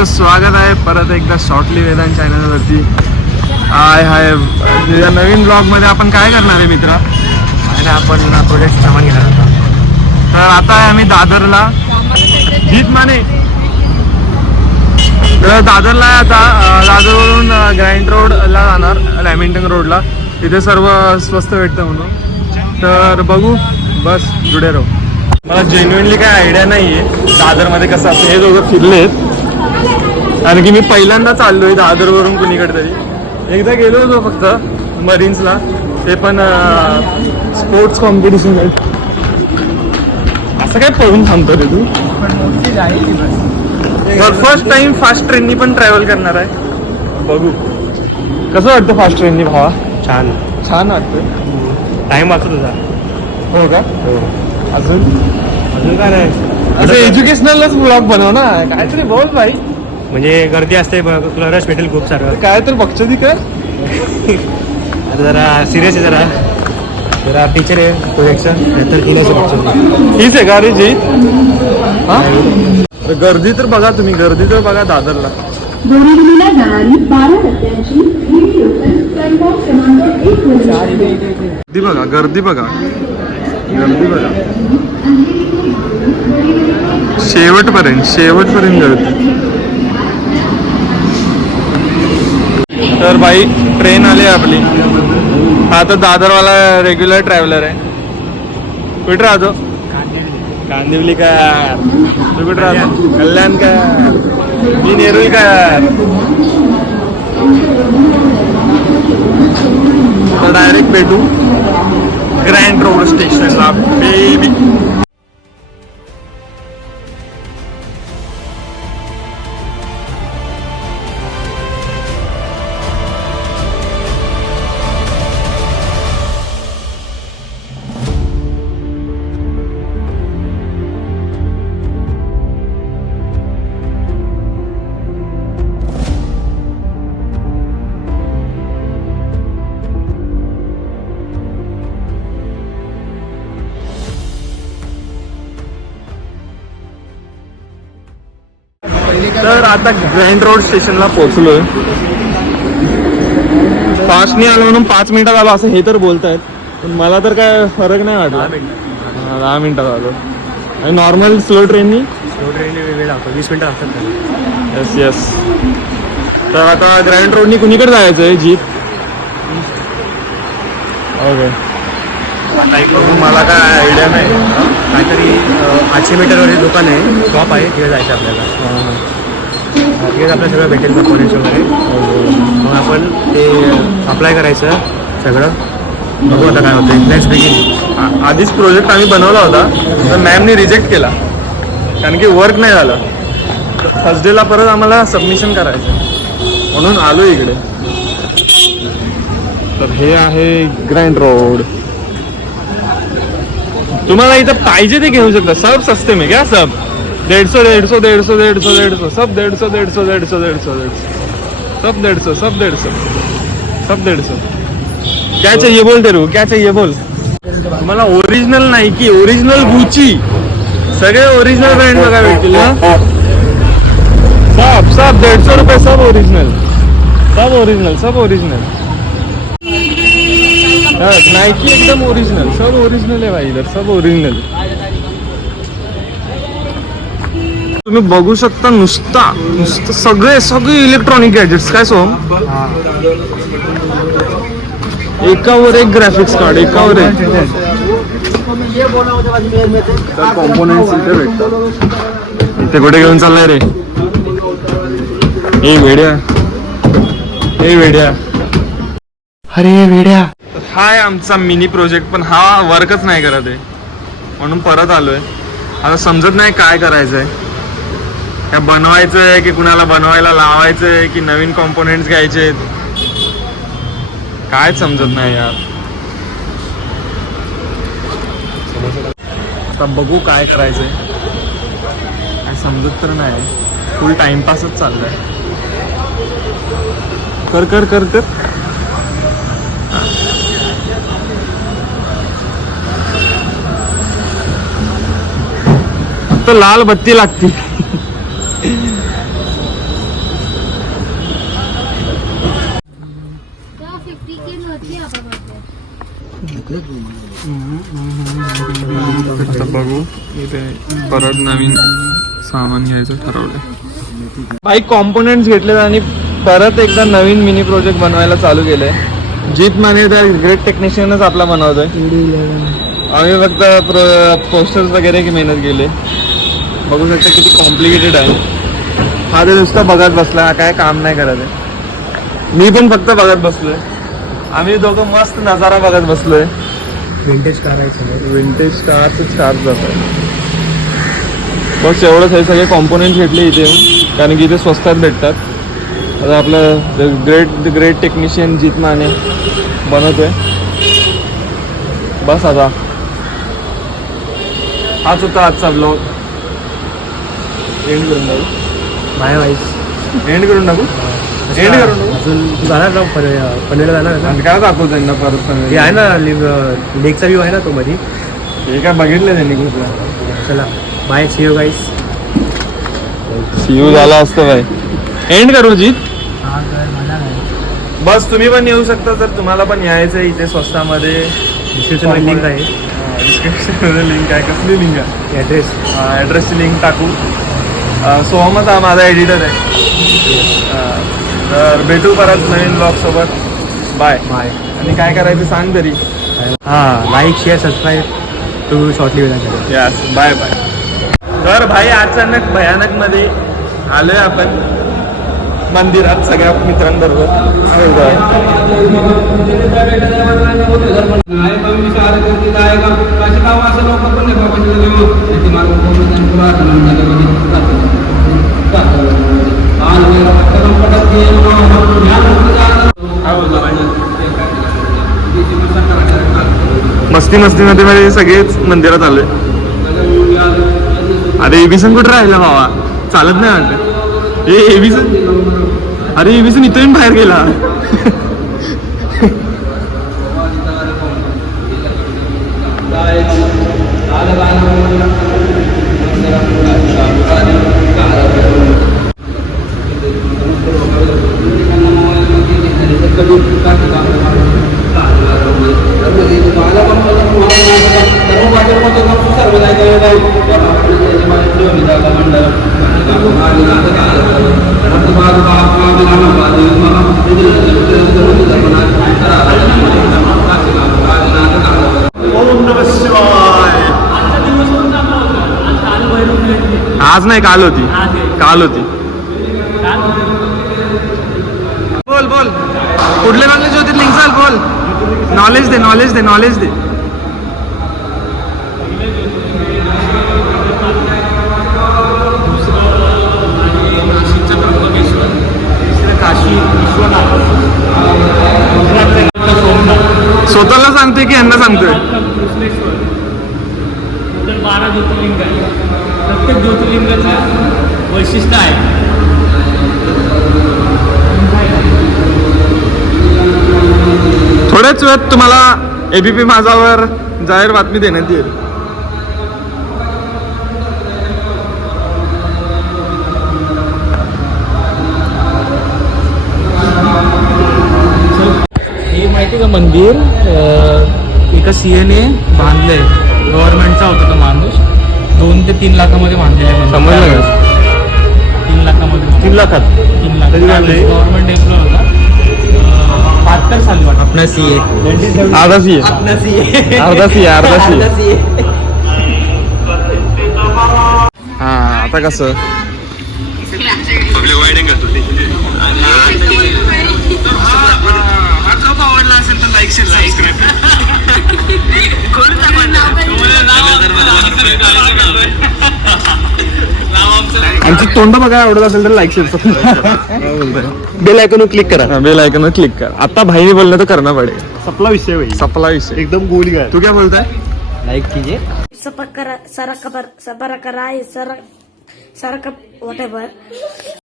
तुमचं स्वागत आहे परत एकदा शॉर्टली वेदांत चॅनलवरती. हाय या नवीन ब्लॉगमध्ये आपण काय करणार आहे मित्रा? आणि आपण प्रोजेक्ट सामान घेणार होता. तर आता आहे आम्ही दादरला. जीत माने तर दादरला आहे आता. दादरवरून ग्रँड रोडला जाणार, लॅमिंग्टन रोडला. तिथे सर्व स्वस्त भेटतं म्हणून. तर बघू, बस जुडे राहू. मला जेन्युइनली काय आयडिया नाही आहे दादरमध्ये कसं असतं. हे दोघं फिरलेत कारण की मी पहिल्यांदा चाललोय दादरवरून कुणीकडे तरी. एकदा गेलो होतो फक्त मरीन्सला, ते पण स्पोर्ट्स कॉम्पिटिशन आहे. असं काय पळून थांबतो रे तू? फर्स्ट टाइम फास्ट ट्रेननी पण ट्रॅव्हल करणार आहे. बघू कसं वाटतं फास्ट ट्रेननी भावा? छान छान वाटतं. टाइम वाचतो तुझा. हो का? हो. अजून अजून काय नाही, असं एज्युकेशनलच ब्लॉग बनव ना, काहीतरी बोल भाई. म्हणजे गर्दी असते बघ, तुला रश भेटेल खूप सारं. काय तर बघतो ती कर. आता जरा सिरियस आहे, जरा टीचर आहे प्रोजेक्टचं, तर तिला बघतो. हीच आहे का रे जी? हा गर्दी तर बघा तुम्ही, गर्दी तर बघा दादरला. बोरिवलीला जाणारी 12 टप्प्यांची ही लोकल प्लॅटफॉर्म क्रमांक 1 गर्दी बघा, गर्दी बघा, गर्दी बघा. शेवटपर्यंत गर्दी. तर बाई ट्रेन आली आपली. हा तर दादरवाला रेग्युलर ट्रॅव्हलर आहे. कुठे राहतो? कांदिवली का? तू कुठे राहतो? कल्याण का? मी नेरुल का? तर डायरेक्ट भेटू ग्रँड रोड स्टेशनला बेबी. तर आता ग्रँड रोड स्टेशनला पोहोचलोय. फास्टनी आलो म्हणून 5 मिनिटात आलो असं हे तर बोलतायत, पण मला तर काय फरक नाही वाटला. 10 मिनिटात आलो. आणि नॉर्मल स्लो ट्रेननी वेळ लागतो, 20 मिनिटं लागतात. Yes yes. तर आता ग्रँड रोडनी कुणीकडे जायचं आहे? जीप. ओके. आता एक मला काय आयडिया नाही. काहीतरी 800 मीटरवरती दुकान आहे, शॉप आहे, तिथे जायचं आपल्याला. तिथे आपल्याला सगळं भेटेल कॉलेज वगैरे. मग आपण ते अप्लाय करायचं सगळं. बघू आता काय होतं. Let's begin. आधीच प्रोजेक्ट आम्ही बनवला होता, तर मॅमने रिजेक्ट केला कारण की वर्क नाही झालं. थर्सडेला परत आम्हाला सबमिशन करायचं, म्हणून आलो इकडे. तर हे आहे ग्रँड रोड. तुम्हाला इथं पाहिजे ते घेऊ शकता. सब सस्ते में क्या? सब 150 सब 150 सब 150. क्या चाहिए बोल तेरे को? क्या चाहिए बोल. मला ओरिजिनल नाही की ओरिजिनल गुची, सगळे ओरिजिनल ब्रँड बघा भेटतील ना. सब 150 रुपये. सब ओरिजिनल. नाइकी एकदम ओरिजिनल. सब ओरिजिनल आहे भाई, इधर सब ओरिजिनल. तुम्ही बघू शकता नुसतं सगळे इलेक्ट्रॉनिक गॅजेट्स. काय सोम? एकावर एक ग्राफिक्स कार्ड, एकावर एक. कॉम्पोनेंट्स इथे भेटतात. इथे कुठे घेऊन चाललाय रे? हे वेड्या. अरे वेड्या. हा आहे आमचा मिनी प्रोजेक्ट, पण हा वर्कच नाही करत आहे, म्हणून परत आलोय. आता समजत नाही काय करायचंय. काय बनवायचंय की कुणाला बनवायला लावायचंय की नवीन कॉम्पोनेंट्स घ्यायचे, काय समजत नाही यार. आता बघू काय करायचंय, काय समजत तर नाही. फुल टाइमपासच चाललाय. कर. फक्त लाल बत्ती लागती. आता बघू इथे परत नवीन सामान घ्यायचं ठरवलंय. भाई कॉम्पोनेंट्स घेतले आणि परत एकदा नवीन मिनी प्रोजेक्ट बनवायला चालू केलंय. जीत माने तर ग्रेट टेक्निशियनच आपला बनवतोय. आम्ही फक्त पोस्टर्स वगैरे की मेहनत केली. बघू शकता किती कॉम्प्लिकेटेड आहे. हा ते नुसतं बघत बसला, हा काय काम नाही करत आहे. मी पण फक्त बघत बसलोय. आम्ही दोघं मस्त नजारा बघत बसलोय. विंटेज कार आहे समोर. विंटेज कारच चार्ज जात आहे. बस एवढंच आहे. सगळे कॉम्पोनेंट घेतले इथे येऊन, कारण की इथे स्वस्तात भेटतात. आता आपलं द ग्रेट टेक्निशियन जीत माने बनवतोय. बस आता हाच होता आजचा ब्लॉग. एंड करून टाकू. Bye vice. एंड करून टाकू. एंड करून टाकू. अजून जाणार ना पनवेलला जाणार ना. आणि काय दाखवतो त्यांना परत हे आहे ना लेकचा व्ह्यू आहे ना तो मध्ये. हे काय बघितलं त्यांनी कुठला. चला bye. See you guys. See you झाला असतं भाई. एंड करू जीत. बस तुम्ही पण येऊ शकता जर तुम्हाला पण यायचं आहे इथे स्वस्तामध्ये. डिस्क्रिप्शन लिंक आहे. डिस्क्रिप्शनमध्ये लिंक आहे. कसली लिंक आहे. ॲड्रेस. ॲड्रेसची लिंक टाकू. सोहमच हा माझा एडिटर आहे. तर भेटू परत नवीन ब्लॉग सोबत. बाय. बाय. आणि काय करायचं सांग तरी. हां लाईक शेअर सबस्क्राईब टू शॉर्टली वेळा. Yes bye bye. तर भाई अचानक भयानक मध्ये आलोय आपण मंदिरात सगळ्या मित्रांबरोबर. मस्ती मध्ये सगळेच मंदिरात आलोय. अरे एबिसन कुठे राहिला बाबा. चालत नाही वाटत. हे एबिसन. अरे एबिसन इथून बाहेर गेला. आज नाही काल होती. बोल बोल कुठले नॉलेज होते लिंक चाल बोल. नॉलेज दे. स्वतःला सांगतोय की यांना सांगतोय. 12 ज्योतिर्लिंग आहे. प्रत्येक ज्योतिर्लिंगाचं वैशिष्ट्य आहे. थोड्याच वेळात तुम्हाला एबीपी माझावर जाहीर बातमी देण्यात येईल. हे माहिती का मंदिर एका सीएने बांधलंय. गव्हर्नमेंटचा होता तो माणूस. 2 ते 3 लाखामध्ये बांधलेला आहे. समजलं का? 3 लाखामध्ये. 3 लाखात 3 लाख. कधी बांधले? गव्हर्नमेंट एम्प्लॉय होता. 72 साली वाटतं. अपना सी ए. अर्धा सी हा. आता कसं आवडला असेल तर लाईक शेअर सबस्क्राईब. आमची तोंड बघायला आवडत असेल तर like share subscribe. Bell icon click करा. बेल आयकॉन क्लिक कर. आता भाईने बोललं तर करणं पडेल. सपला विषय भाई. सपला विषय. एकदम गोली काय. तू क्या बोलताय. लाईक कीजिए. Sabara whatever.